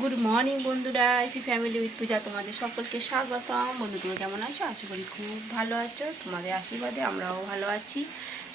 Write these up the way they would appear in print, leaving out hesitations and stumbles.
Good morning বন্ধুরা, AP family with পূজা তোমাদের সকলকে স্বাগতম। বন্ধুগুলো কেমন আছো? আশা করি খুব ভালো আছো। তোমাদের আশীর্বাদে আমরাও ভালো আছি।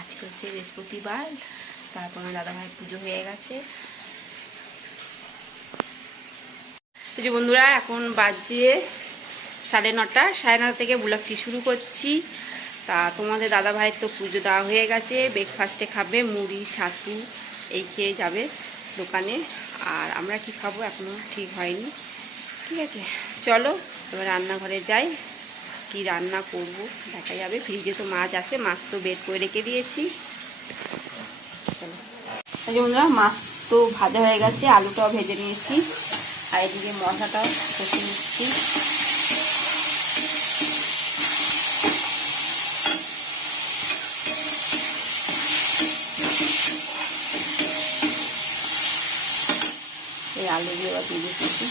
আজকে হচ্ছে বৃহস্পতিবার, তারপর আমার দাদাভাই পুজো হয়ে গেছে। তো যে বন্ধুরা, এখন বাজে 9:30, 9:30 থেকে ব্লগটি শুরু করছি। তা তোমাদের দাদাভাইয়ের তো পুজো দেওয়া হয়ে গেছে। ব্রেকফাস্টে খাবে মুড়ি ছাতু, এই খেয়ে যাবে দোকানে। আর আমরা কি খাবো এখনও ঠিক হয়নি। ঠিক আছে, চলো এবার রান্নাঘরে যাই। কি রান্না করব দেখা যাবে। ফ্রিজে তো মাছ আছে, মাছ তো বের করে রেখে দিয়েছি। চলো, বন্ধুরা মাছ তো ভাজা হয়ে গেছে, আলুটাও ভেজে নিয়েছি, আর এদিকে মশলাটাও কষে নিচ্ছি। এই আলু দিয়ে এবার দিয়ে দিচ্ছি।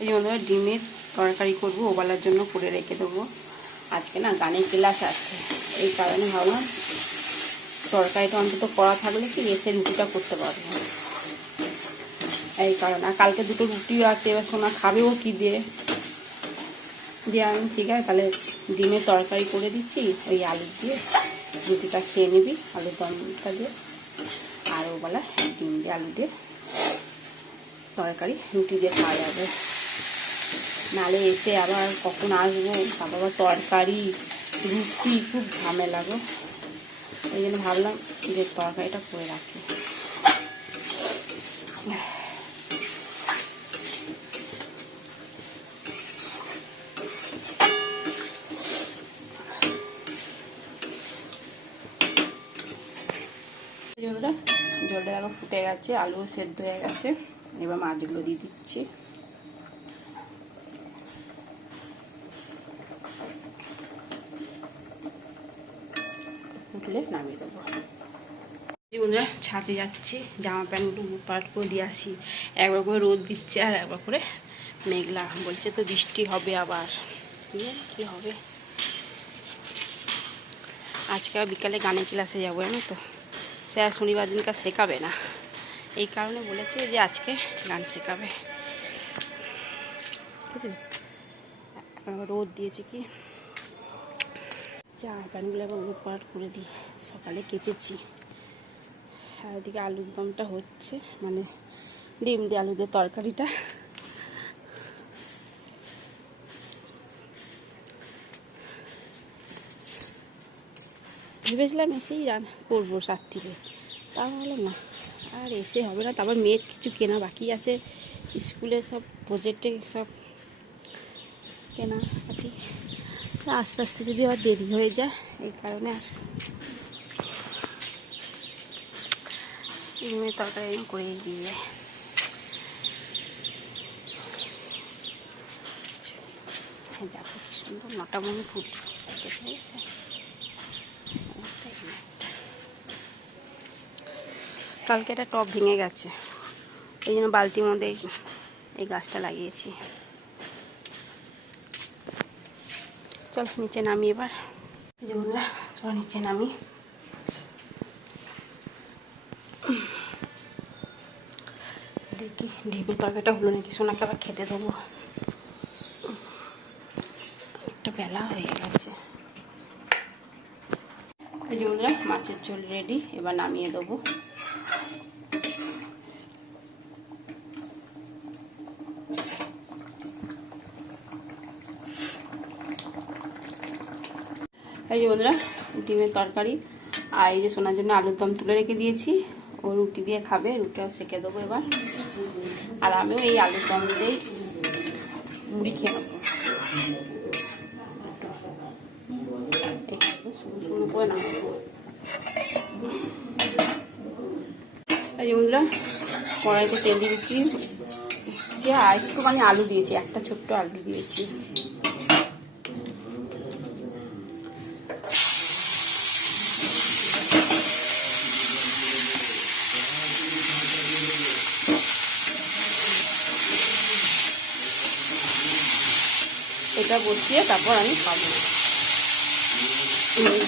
এই যে বন্ধুরা, ডিমের তরকারি করবো, ওবেলার জন্য করে রেখে দেবো। আজকে না গানের ক্লাস আছে, এই কারণে ভাবলাম তরকারিটা অন্তত করা থাকলে কি এসে রুটিটা করতে পারবো, এই কারণে। আর কালকে দুটো রুটিও আছে, এবার সোনা খাবেও কি দিয়ে আমি ঠিক আছে তাহলে ডিমের তরকারি করে দিচ্ছি, ওই আলু দিয়ে রুটিটা খেয়ে নিবি, আলুর দমটা দিয়ে। আর ওবেলা ডিম দিয়ে আলু দিয়ে তরকারি রুটি দিয়ে খাওয়া যাবে। নালে এসে আবার কখন আসবো, তারপর আবার তরকারি রুটি, খুব ঝামেলা গো। ওই জন্য ভাবলাম যে তরকারিটা করে রাখি। জলটা দেখো ফুটে গেছে, আলু সেদ্ধ হয়ে গেছে। এবার মাছগুলো দিয়ে দিচ্ছি। উঠলে নামিয়ে দেবো। বন্ধুরা ছাদে যাচ্ছি, জামা প্যান্টগুলো পাল্ট করে দিয়ে আসি। একবার করে রোদ দিচ্ছে আর একবার করে মেঘলা বলছে, তো বৃষ্টি হবে আবার, কি হবে। আজকে বিকালে গানের ক্লাসে যাবো, জানো তো স্যার শনিবার দিনকার শেখাবে না, এই কারণে বলেছে যে আজকে গান শেখাবে। ঠিক আছে, রোদ দিয়েছে কি, জামা প্যান্টগুলো একবার উলট পালট করে দিই, সকালে কেচেছি। আর ওদিকে আলুর দমটা হচ্ছে, মানে ডিম দিয়ে আলু দিয়ে তরকারিটা। ভেবেছিলাম এসেই করবো রাত্রিরে, তা বললাম না আর এসে হবে না। তারপর মেয়ের কিছু কেনা বাকি আছে, স্কুলে সব প্রজেক্টে সব কেনাকাটি, আস্তে আস্তে যদি আবার দেরি হয়ে যায়, এই কারণে আর ডিমের তরকারি করে দিয়ে দেখো কি সুন্দর নটা মনে ফুট হয়েছে। কালকে একটা টব ভেঙে গেছে, এই জন্য বালতির মধ্যে এই গাছটা লাগিয়েছি। চল নিচে নামি এবার। যে বন্ধুরা চল নিচে নামি। দেখি ডিমের তরকারিটা হলো নাকি, সোনাকে আবার খেতে দেবো, একটা বেলা হয়ে গেছে। এই যে বন্ধুরা মাছের ঝোল রেডি, এবার নামিয়ে দেবো। এই যে বন্ধুরা ডিমের তরকারি, আর এই যে সোনার জন্য আলুর দম তুলে রেখে দিয়েছি, ও রুটি দিয়ে খাবে, রুটিটাও সেঁকে দেবো এবার। আর আমিও এই আলুর দম দিয়েই মুড়ি খেয়ে নেবো। শুরু করে নামাবো। এই যে বন্ধুরা কড়াইতে তেল দিয়েছি, আর একটুখানি আলু দিয়েছি, একটা ছোট্ট আলু দিয়েছি। ভাতটা বসিয়ে তারপর আমি খাবো।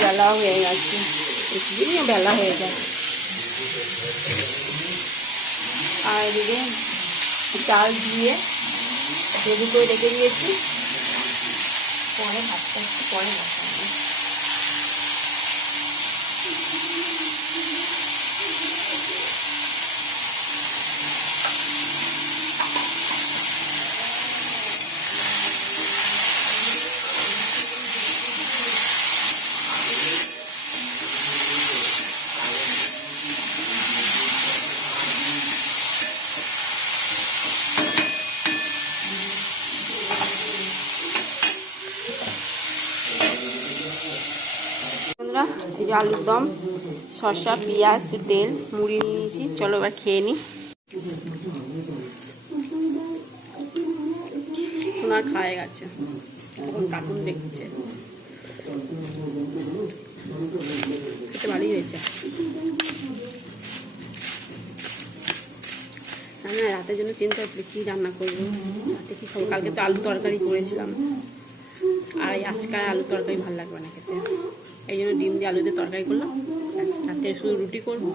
বেলা হয়ে গেছে, একদিনই বেলা হয়ে যায়। আর এদিকে চাল দিয়ে রেডি করে রেখে দিয়েছি, পরে ভাতটা একটু পরে বসাবো। এই যে আলুর দম, শসা, পেঁয়াজ, তেল, মুড়ি নিয়েছি। চলো এবার খেয়ে নিই। সোনার খাওয়া গেছে, এখন কার্টুন দেখছে। খেতে ভালোই হয়েছে। আমি রাতের জন্য চিন্তা করছি কী রান্না করবো, রাতে কী খাবো। কালকে তো আলু তরকারি করেছিলাম, আর আজকে আলু তরকারি ভালো লাগবে না খেতে, এই জন্য ডিম দিয়ে আলু দিয়ে তরকারি করলাম। রাতে শুধু রুটি করবো।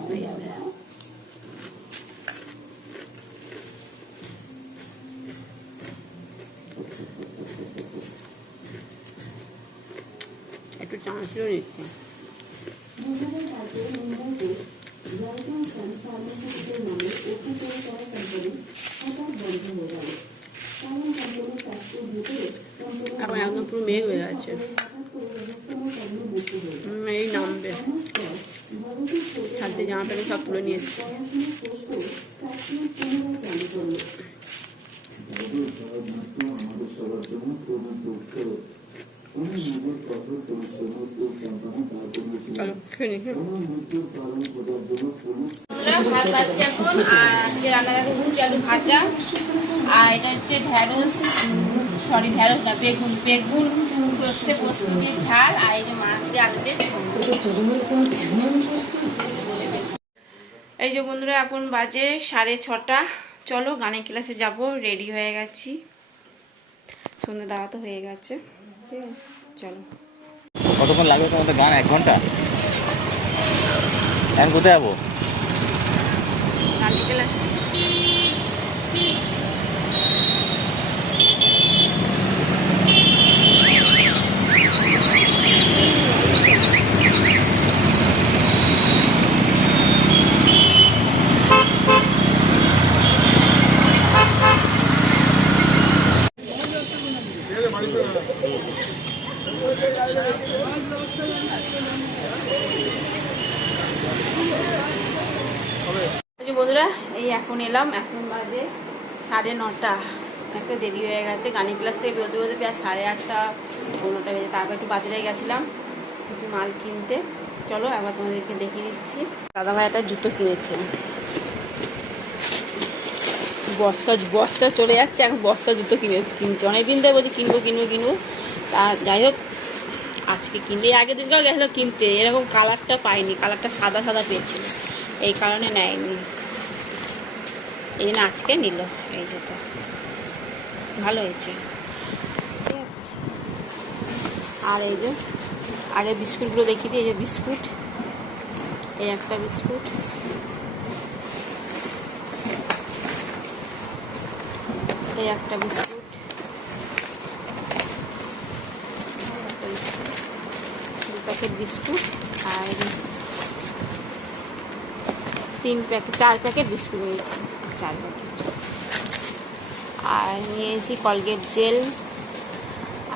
একটু চানাচুর নিচ্ছি। এখন একদম পুরো মেঘ হয়ে যাচ্ছে, এই নামবে। ছাদে জামা প্যান্ট সব তুলে নিয়ে এসছে। চলো খেয়ে নি। ভাত বাড়ছে এখন, আর আজকে রান্না হচ্ছে আলু ভাজা, আর এটা হচ্ছে ঢেঁড়স না, বেগুন সর্ষে পোস্ত দিয়ে ঝাল, আর এই যে মাছ দিয়ে আলু দিয়ে। এই যে বন্ধুরা এখন বাজে 6:30। চলো গানের ক্লাসে যাব, রেডি হয়ে গেছি। সন্ধ্যে দেওয়া তো হয়ে গেছে, ঠিক আছে। চলো। কতক্ষণ লাগবে তোমাদের গান? 1 ঘন্টা? এখন কোথায় যাবো? গানের ক্লাসে। বন্ধুরা এই এখন এলাম, এখন বাজে 9:30। একটা দেরি হয়ে গেছে, গানের ক্লাস থেকে বেরোতে বেরোতে প্রায় 8:30 9টা বেজে। তারপর একটু বাজারে গেছিলাম কিছু মাল কিনতে। চলো একবার তোমাদেরকে দেখিয়ে দিচ্ছি। দাদাভাই একটা জুতো কিনেছে। বর্ষা চলে যাচ্ছে, এখন বর্ষা জুতো কিনছে। অনেকদিন ধরে বলছি কিনবো। তা যাই হোক আজকে কিনলে, আগের দিনকেও গেছিলো কিনতে, এরকম কালারটা পাইনি, কালারটা সাদা পেয়েছিল, এই কারণে নেয়নি, এই জন্য আজকে নিল। এই জুতো ভালো হয়েছে, ঠিক আছে। আর এই যে আগে বিস্কুটগুলো দেখিয়ে দিই। এই যে বিস্কুট, এই একটা বিস্কুট, এই একটা বিস্কুট, 2 প্যাকেট বিস্কুট, আর 4 প্যাকেট বিস্কুট নিয়েছি, 4 প্যাকেট। আর নিয়েছি কলগেট জেল,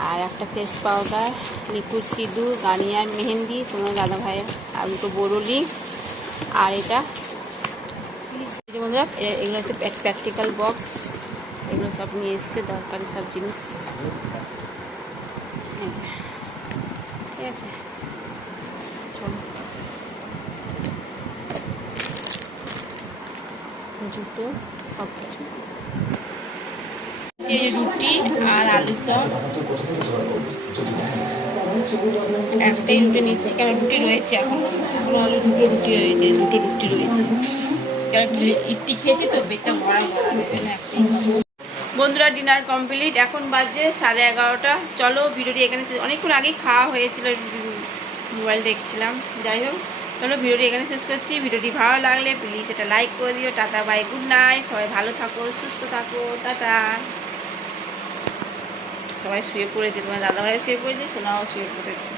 আর একটা ফেস পাউডার, লিকুইড সিঁদুর, গার্নিয়ার মেহেন্দি তোমার দাদা ভাইয়ের, আর 2টো বোরোলি, আর এটা বন্ধুরা এগুলো হচ্ছে প্র্যাকটিক্যাল বক্স। এগুলো সব নিয়ে এসছে, দরকারি সব জিনিস, ঠিক আছে। চলো জুতো সব কিছু। রুটি আর আলুর দম, একটাই রুটি নিচ্ছি, কারণ রুটি রয়েছে এখন আলু 2টো রুটি রয়েছে, 2টো রুটি রয়েছে, কারণ ইডলি খেয়েছি তো পেটটা ভরা, একটাই। বন্ধুরা ডিনার কমপ্লিট, এখন বাজে 11:30। চলো ভিডিওটি এখানে অনেকক্ষণ আগেই খাওয়া হয়েছিল, মোবাইল দেখছিলাম। যাই হোক, চলো ভিডিওটি এখানে শেষ করছি। ভিডিওটি ভালো লাগলে প্লিজ এটা লাইক করে দিও। টাটা বাই, গুড নাইট, সবাই ভালো থাকো, সুস্থ থাকো, টাটা। সবাই শুয়ে পড়েছে, তোমার দাদাভাই শুয়ে পড়েছে, সোনাও শুয়ে পড়েছে।